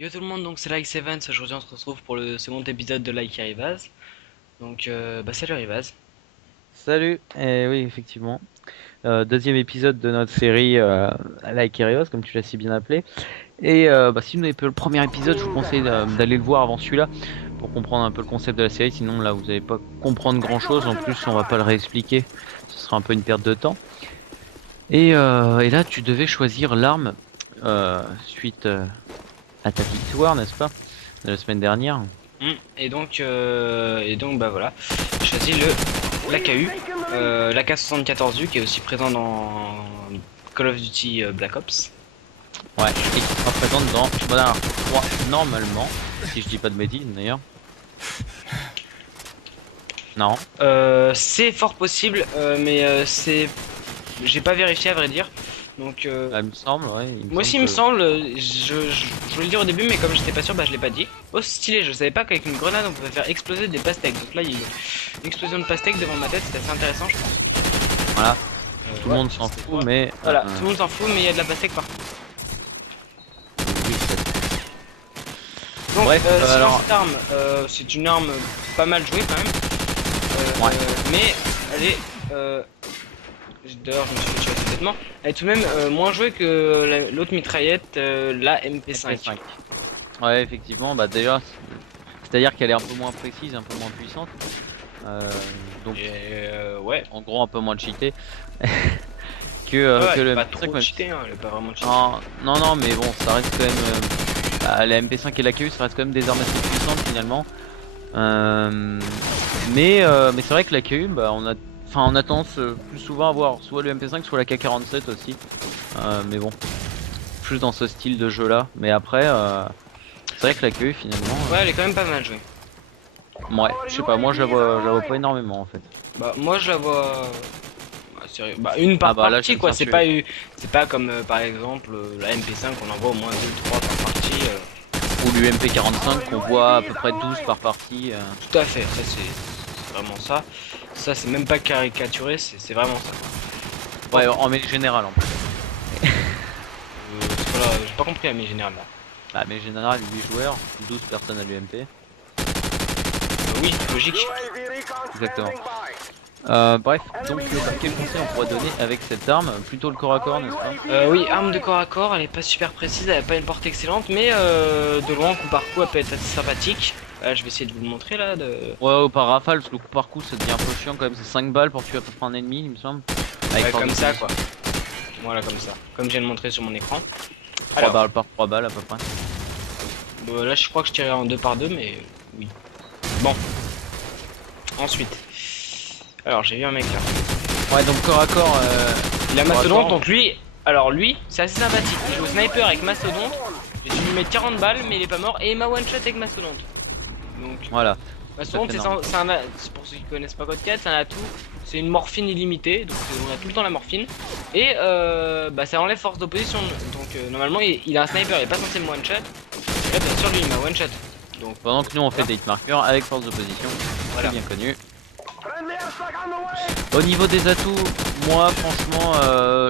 Yo tout le monde, donc c'est Like7, aujourd'hui on se retrouve pour le second épisode de Like et Rivaz. Donc salut Rivaz. Salut, et oui, effectivement. Deuxième épisode de notre série Like Heroes, comme tu l'as si bien appelé. Et si vous n'avez pas le premier épisode, je vous conseille d'aller le voir avant celui-là pour comprendre un peu le concept de la série. Sinon, là, vous n'allez pas comprendre grand-chose. En plus, on va pas le réexpliquer. Ce sera un peu une perte de temps. Et là, tu devais choisir l'arme suite à ta victoire, n'est-ce pas, de la semaine dernière. Et donc bah voilà, j'ai choisi le l'AKU, l'AK-74U qui est aussi présent dans Call of Duty Black Ops. Ouais, et qui sera présente dans Modern Warfare 3 normalement, si je dis pas de bêtises d'ailleurs. Non. C'est fort possible, mais j'ai pas vérifié à vrai dire. Donc Ah, il me semble, ouais. moi aussi il me semble, je voulais le dire au début mais comme j'étais pas sûr bah je l'ai pas dit. Oh stylé, je savais pas qu'avec une grenade on pouvait faire exploser des pastèques. Donc là il y a eu une explosion de pastèques devant ma tête, c'était assez intéressant je pense. Voilà, tout le Ouais, monde s'en c'était fout, quoi. mais Voilà, tout le monde s'en fout mais il y a de la pastèque partout. oui, Donc bref, sinon alors, cette arme, c'est une arme pas mal jouée quand même. ouais, Mais elle est... D'ailleurs je me suis fait tuer assez bêtement. Elle est tout de même moins jouée que l'autre mitraillette, la MP5. MP5. Ouais, effectivement, bah déjà, c'est-à-dire qu'elle est un peu moins précise, un peu moins puissante, euh, donc Et ouais. en gros un peu moins cheatée Ouais, que elle est le pas MP5. trop cheatée, hein, elle est pas vraiment cheatée. Non, non, non, mais bon, ça reste quand même, la MP5 et la KU, ça reste quand même des armes assez puissantes finalement. Euh, mais c'est vrai que la KU, bah, on a tendance plus souvent à voir soit le MP5, soit la K47 aussi. Mais bon, plus dans ce style de jeu là. Mais après, c'est vrai que la KU finalement, Ouais, elle est quand même pas mal jouée. ouais, je sais pas, moi je la vois pas énormément en fait. Bah moi je la vois... sérieux. Bah une Ah par bah là, je partie viens de quoi, faire tuer. c'est pas comme par exemple la MP5 on en voit au moins 2-3 par partie. Ou l'UMP45 qu'on voit à peu près 12 par partie. Tout à fait, ça c'est vraiment ça. Ça c'est même pas caricaturé, c'est vraiment ça. Bon, Ouais, en mêlée générale en plus. c'est pas là, j'ai pas compris la mi générale là. Bah, mais général, 8 joueurs, 12 personnes à l'UMP. Oui, logique. Exactement. Bref, donc quel conseil on pourrait donner avec cette arme? Plutôt le corps à corps, n'est-ce pas? Oui, arme de corps à corps, elle est pas super précise, elle a pas une portée excellente, mais de loin, coup par coup, elle peut être assez sympathique. Je vais essayer de vous le montrer là. Ouais, ou par rafale, parce que le coup par coup ça devient un peu chiant quand même, c'est 5 balles pour tuer à peu près un ennemi, il me semble. Avec Ouais, force comme de ça police. quoi. Voilà, comme ça. Comme je viens de montrer sur mon écran. 3 Alors, balles par 3 balles à peu près. là je crois que je tirais en 2 par 2, mais oui. Bon, ensuite. Alors, j'ai vu un mec là. Ouais, donc corps à corps, Il a corps à Mastodonte, corps, donc lui, alors lui, c'est assez sympathique. Il joue au sniper avec Mastodonte. J'ai dû lui mettre 40 balles, mais il est pas mort. Et il m'a one shot avec Mastodonte. Donc, voilà, tout à Mastodonte, fait normal. c'est pour ceux qui connaissent pas Code 4, c'est un atout. C'est une morphine illimitée, donc on a tout le temps la morphine. Et ça enlève force d'opposition. Donc normalement, il a un sniper, il est pas censé me one shot. Et là, bien sûr, lui, il m'a one shot. Donc, Pendant que nous on fait des hit markers avec force d'opposition, voilà. c'est bien connu. Au niveau des atouts, moi franchement,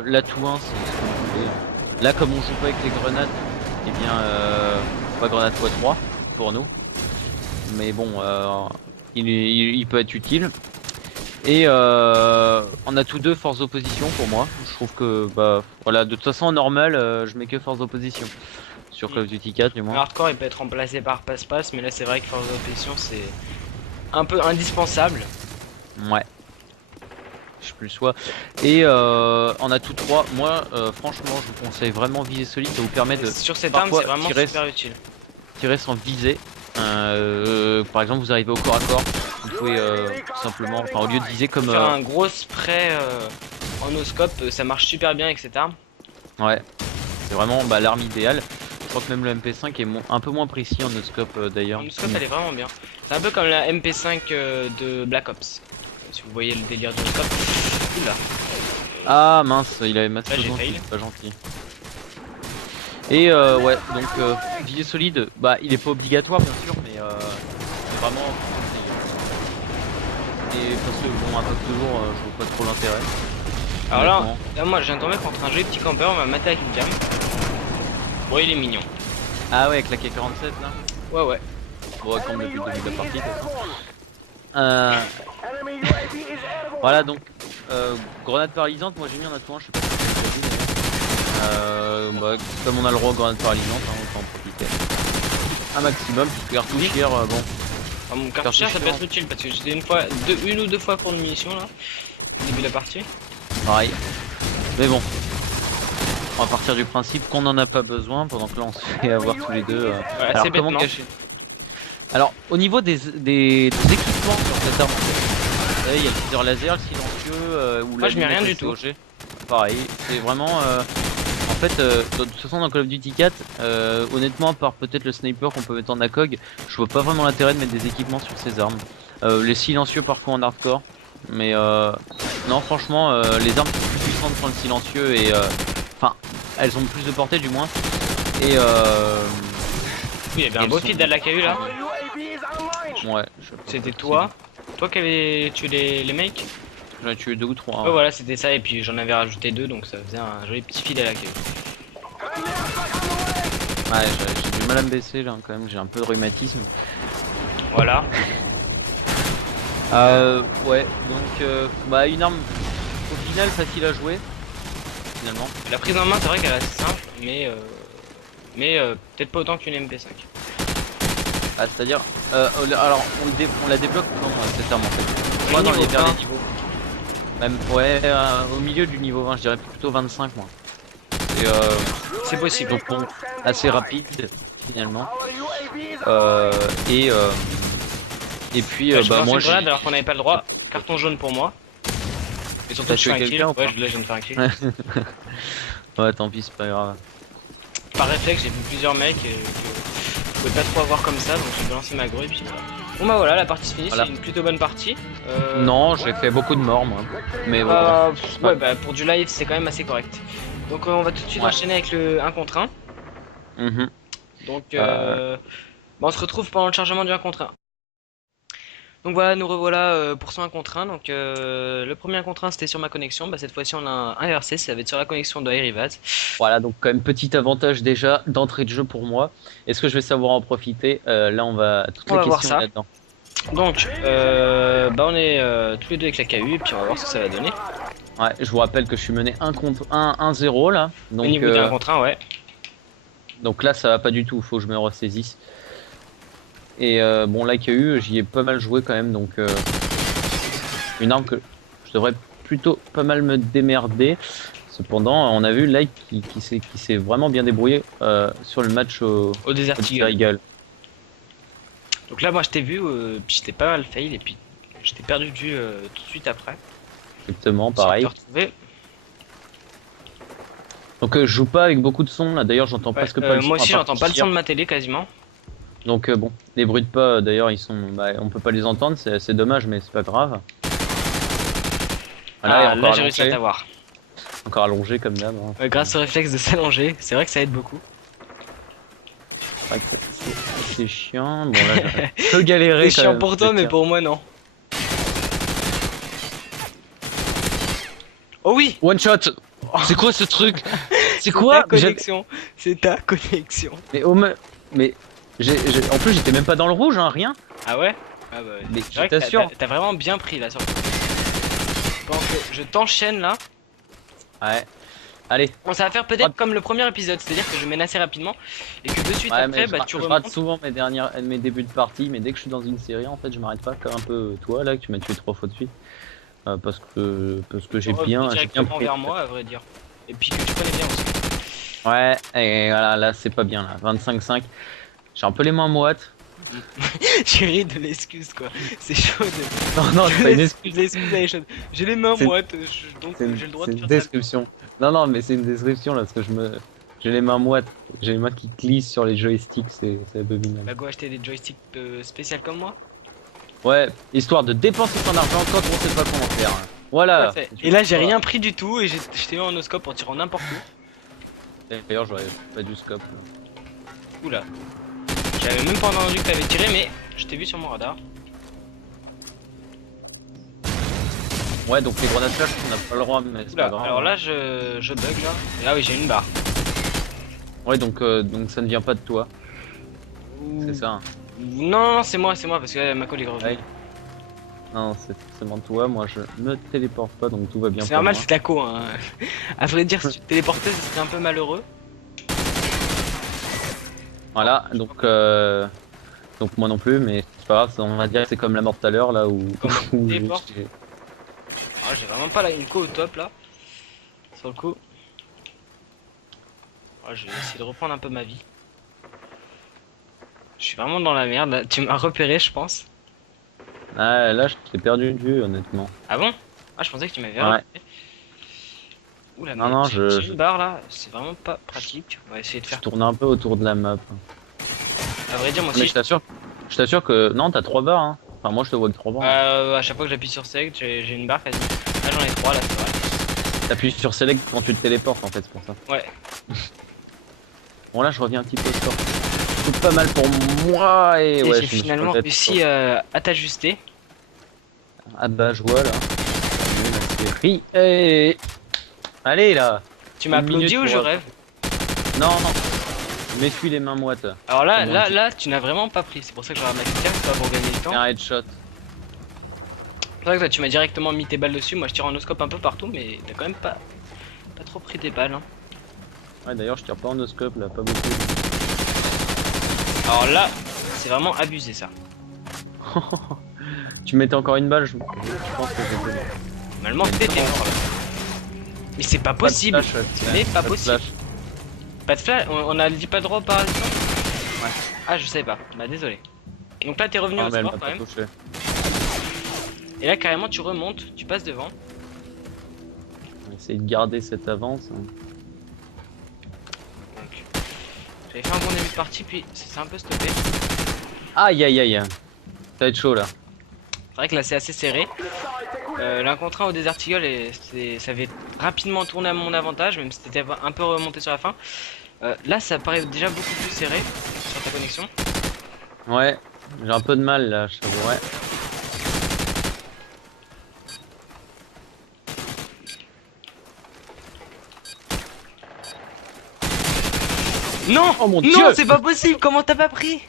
l'atout 1 c'est ce qu'on voulait. Là comme on joue pas avec les grenades, et bien pas grenade x3 pour nous. Mais bon, il peut être utile. Et on a tous deux force d'opposition pour moi. Je trouve que bah voilà, de toute façon en normal, je mets que force d'opposition. Sur Call of Duty 4 du Le moins. hardcore, il peut être remplacé par passe-passe, mais là, c'est vrai que force d'opposition, c'est un peu indispensable. Ouais. Je plus sois. Et on a tous trois. Moi, franchement, je vous conseille vraiment viser solide. Ça vous permet de Sur cette arme, parfois c'est vraiment super utile. tirer sans viser. Par exemple, vous arrivez au corps à corps. Vous pouvez tout simplement, enfin, au lieu de viser comme. Faire un gros spray en no-scope, ça marche super bien avec cette arme. Ouais, c'est vraiment bah, l'arme idéale. Je crois que même le MP5 est un peu moins précis en no-scope d'ailleurs. En no-scope, elle est vraiment bien. C'est un peu comme la MP5 de Black Ops. Si vous voyez le délire du no-scope. Oula, Ah mince, il avait là j'ai mastodonte, fail. c'est pas gentil. Et ouais, donc viser solide, bah il est pas obligatoire bien sûr, mais c'est vraiment conseillé. Et parce que bon, un peu toujours, je vois pas trop l'intérêt. Alors là, Honnêtement. moi je viens de tomber contre un joli petit campeur, on va mater avec une cam. Bon, il est mignon. Ah ouais, avec la K47 là. Ouais, ouais. Bon, comme depuis le début de la partie, de toute façon. Voilà donc, grenade paralysante, moi j'ai mis en atout un, je sais pas si tu l'as vu d'ailleurs. Bah, comme on a le droit aux grenades paralysantes, hein, autant en profiter. Un maximum, cartouchière, bon. Ah, mon cartouchière ça peut être utile parce que j'étais une ou deux fois pour une munition là, au début de la partie. Pareil. Mais bon. On va partir du principe qu'on n'en a pas besoin pendant que là on se fait avoir tous les deux. Ouais, alors c'est comment bêtement. cacher? Alors au niveau des équipements sur cette arme, vous savez, il y a le viseur laser, le silencieux, ou Moi, je mets rien du tout. Pareil, c'est vraiment... En fait, de toute façon dans Call of Duty 4, honnêtement, à part peut-être le sniper qu'on peut mettre en ACOG, je vois pas vraiment l'intérêt de mettre des équipements sur ces armes. Les silencieux parfois en hardcore, mais non franchement, les armes sont plus puissantes pour le silencieux et... Enfin, elles ont plus de portée du moins. Et Oui, il y avait un beau feed à la KU là. ouais. C'était toi. Toi qui avais tué les mecs. J'en ai tué 2 ou 3. Ouais, voilà, c'était ça. Et puis j'en avais rajouté 2, donc ça faisait un joli petit feed à la KU. Ouais, j'ai du mal à me baisser là quand même, j'ai un peu de rhumatisme. Voilà. Ouais, donc bah une arme au final facile à jouer. Finalement. La prise en main, c'est vrai qu'elle est assez simple, mais peut-être pas autant qu'une MP5. Ah, c'est-à-dire, alors on la débloque comment cette arme en fait? Moi dans les derniers niveaux. Même ouais, au milieu du niveau 20, je dirais plutôt 25 moi. C'est possible. Donc bon, assez rapide finalement. Et puis bah moi j'ai. Alors qu'on n'avait pas le droit. Carton jaune pour moi. Et surtout je fais un kill. Ouais, là je viens de faire un kill. Ouais, tant pis, c'est pas grave. Par réflexe, j'ai vu plusieurs mecs et je pouvais pas trop avoir comme ça, donc j'ai balancé ma grue et puis voilà. Bon bah voilà, la partie se finit, Voilà. c'est une plutôt bonne partie. Non, j'ai fait beaucoup de morts moi. Mais bon. Ouais, bah pour du live, c'est quand même assez correct. Donc on va tout de suite enchaîner avec le 1 contre 1. Donc bah, on se retrouve pendant le chargement du 1 contre 1. Donc voilà, nous revoilà pour son 1 contre 1. Donc le premier 1 contre 1 c'était sur ma connexion. Bah, cette fois-ci on a un inversé, ça va être sur la connexion de Airivaz. Voilà, donc quand même petit avantage déjà d'entrée de jeu pour moi. Est-ce que je vais savoir en profiter? Là on va toutes les questions là-dedans. Donc bah on est tous les deux avec la KU et puis on va voir ce que ça va donner. Ouais, je vous rappelle que je suis mené 1 contre 1, 1-0 là. Donc, au niveau du 1 contre 1, ouais. Donc là ça va pas du tout, faut que je me ressaisisse. Et bon, la KU, j'y ai pas mal joué quand même, donc une arme que je devrais plutôt pas mal me démerder. Cependant, on a vu Like qui s'est vraiment bien débrouillé sur le match au Desert Eagle. Eagle. Donc là, moi je t'ai vu, puis j'étais pas mal fail, et puis j'étais perdu de vue tout de suite après. Exactement, pareil. Donc je joue pas avec beaucoup de son là, d'ailleurs j'entends presque pas le son. Moi aussi j'entends pas le son de ma télé quasiment. Donc bon, les bruits de pas d'ailleurs ils sont, on peut pas les entendre, c'est dommage mais c'est pas grave. Voilà, là j'ai réussi à t'avoir. Encore allongé comme d'hab. Hein. Grâce au réflexe de s'allonger, c'est vrai que ça aide beaucoup. C'est vrai que c'est chiant, bon là je peux galérer. C'est chiant pour toi mais pour moi non. Oh oui. One shot. C'est quoi ce truc? C'est quoi? Connexion. C'est ta connexion. Mais mais en plus j'étais même pas dans le rouge, hein, rien. Ah ouais? Ah bah, mais je t'assure. T'as vraiment bien pris là surtout. Donc je t'enchaîne là. Ouais. Allez. Bon, ça va faire peut-être comme le premier épisode, c'est-à-dire que je mène assez rapidement et que de suite après bah tu remontes. Je rate souvent mes débuts de partie, mais dès que je suis dans une série en fait je m'arrête pas, comme un peu toi là que tu m'as tué 3 fois de suite. Parce que j'ai bien pris vers moi à vrai dire. Et puis que tu connais bien aussi. Ouais, et voilà, là c'est pas bien là, 25-5. J'ai un peu les mains moites. J'ai ri de l'excuse quoi, c'est chaud de... Non, c'est pas une excuse. L'excuse elle est chaude. J'ai les mains moites, donc j'ai le droit de faire ça. C'est une description. Non, mais c'est une description là, parce que j'ai les mains moites. J'ai les mains qui glissent sur les joysticks, c'est abominable. Bah go acheter des joysticks spéciaux comme moi. Ouais, histoire de dépenser son argent quand on sait pas comment faire. Voilà. Ouais, et là j'ai rien pris du tout et j'étais mis en no-scope en tirant n'importe où. D'ailleurs j'aurais pas du scope. Oula. J'avais même pas entendu que t'avais tiré mais je t'ai vu sur mon radar. Ouais donc les grenades flash on n'a pas le droit mais c'est pas grave. Alors là je bug là. Et là oui j'ai une barre. Ouais donc ça ne vient pas de toi. C'est ça. Hein. Non, non, c'est moi, parce que ma collègue est revenue. Ouais. Non, c'est forcément toi. Moi, je me téléporte pas, donc tout va bien C'est pour normal, moi. c'est ta co. Hein. À vrai dire, si tu te téléportais, ce serait un peu malheureux. Voilà, donc moi non plus, mais c'est pas grave, on va dire que c'est comme la mort tout à l'heure là où, Comment tu où te téléportes? Ah, j'ai vraiment pas une co au top là. Sur le coup. Ah, je vais essayer de reprendre un peu ma vie. Je suis vraiment dans la merde. Là. Tu m'as repéré, je pense. Ah, là, je t'ai perdu de vue, honnêtement. Ah bon? Ah, je pensais que tu m'avais Ouais. repéré. Oula, Non, mais non, j'ai une barre là. C'est vraiment pas pratique. On va essayer de je faire. tourne un peu autour de la map. À vrai dire, moi Mais aussi. je t'assure que non, t'as 3 barres. Hein. Enfin, moi, je te vois que 3 barres. Hein. À chaque fois que j'appuie sur select, j'ai une barre quasi. Ah, j'en ai 3 là, c'est vrai. T'appuies sur select quand tu te téléportes en fait, c'est pour ça. Ouais. Bon, là, je reviens un petit peu au score. C'est pas mal pour moi et Et ouais, j'ai je me suis finalement peut-être réussi à t'ajuster. ah bah, je vois là. La série. Et... Allez là. Tu m'as Une minute applaudi ou pour, je rêve? Non, non. M'essuie les mains moites. Alors là, Comme on dit. là, tu n'as vraiment pas pris. C'est pour ça que je ramasse ma cam, c'est pas pour gagner du temps. Un headshot. C'est vrai que toi, tu m'as directement mis tes balles dessus. Moi, je tire en no-scope un peu partout, mais t'as quand même pas trop pris tes balles. Hein. Ouais, d'ailleurs, je tire pas en no-scope là, pas beaucoup. Alors là, c'est vraiment abusé ça. Tu mettais encore une balle, je pense que j'étais mort. Normalement, t'étais mort là. Mais c'est pas possible. Pas de flash, Ce n'est pas de possible. flash. Pas de flash. On a dit pas de droit par exemple. Ouais. Ah, je savais pas. Bah désolé. Donc là, t'es revenu Ah, au mais elle sport m'a quand pas même. touché. Et là, carrément, tu remontes, tu passes devant. On va essayer de garder cette avance. Hein. Donc, j'avais fait un bon début de partie, puis ça s'est un peu stoppé. Aïe aïe aïe. Ça va être chaud là. C'est vrai que là, c'est assez serré. L'un contre un au Desert Eagle, et ça avait rapidement tourné à mon avantage, même si c'était un peu remonté sur la fin. Là, ça paraît déjà beaucoup plus serré sur ta connexion. Ouais, j'ai un peu de mal là, je t'avouerais. Non! Oh mon Non, Dieu! c'est pas possible! Comment t'as pas pris?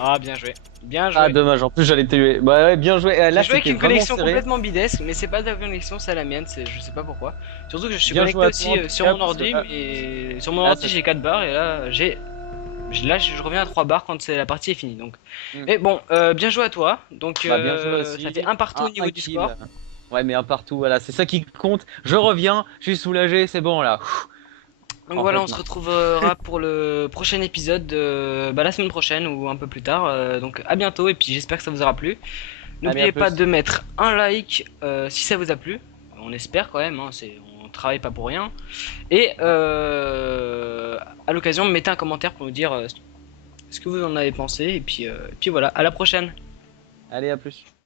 Ah, bien joué. Bien joué. Ah dommage, en plus j'allais te tuer. Bah ouais, bien joué. J'ai Là joué avec c'était une vraiment connexion serré. complètement bidesque, mais c'est pas ta connexion, c'est la mienne, je sais pas pourquoi. Surtout que je suis Bien connecté joué à aussi toi, en tout sur cas, mon parce que ordi, là- mais sur mon là, ordi ça- j'ai 4 barres et là là je reviens à 3 barres quand la partie est finie donc. Mm. Mais bon, bien joué à toi. Donc Bah bien joué aussi. ça fait un partout au niveau Un du kill. score. Ouais mais un partout, voilà, c'est ça qui compte. Je reviens, je suis soulagé, c'est bon là. Donc En voilà, fait on se non. retrouvera pour le prochain épisode la semaine prochaine ou un peu plus tard. Donc à bientôt et puis j'espère que ça vous aura plu. Allez, à N'oubliez pas plus. de mettre un like si ça vous a plu. On espère quand même, hein, on travaille pas pour rien. Et à l'occasion, mettez un commentaire pour nous dire ce que vous en avez pensé. Et puis voilà, à la prochaine. Allez, à plus.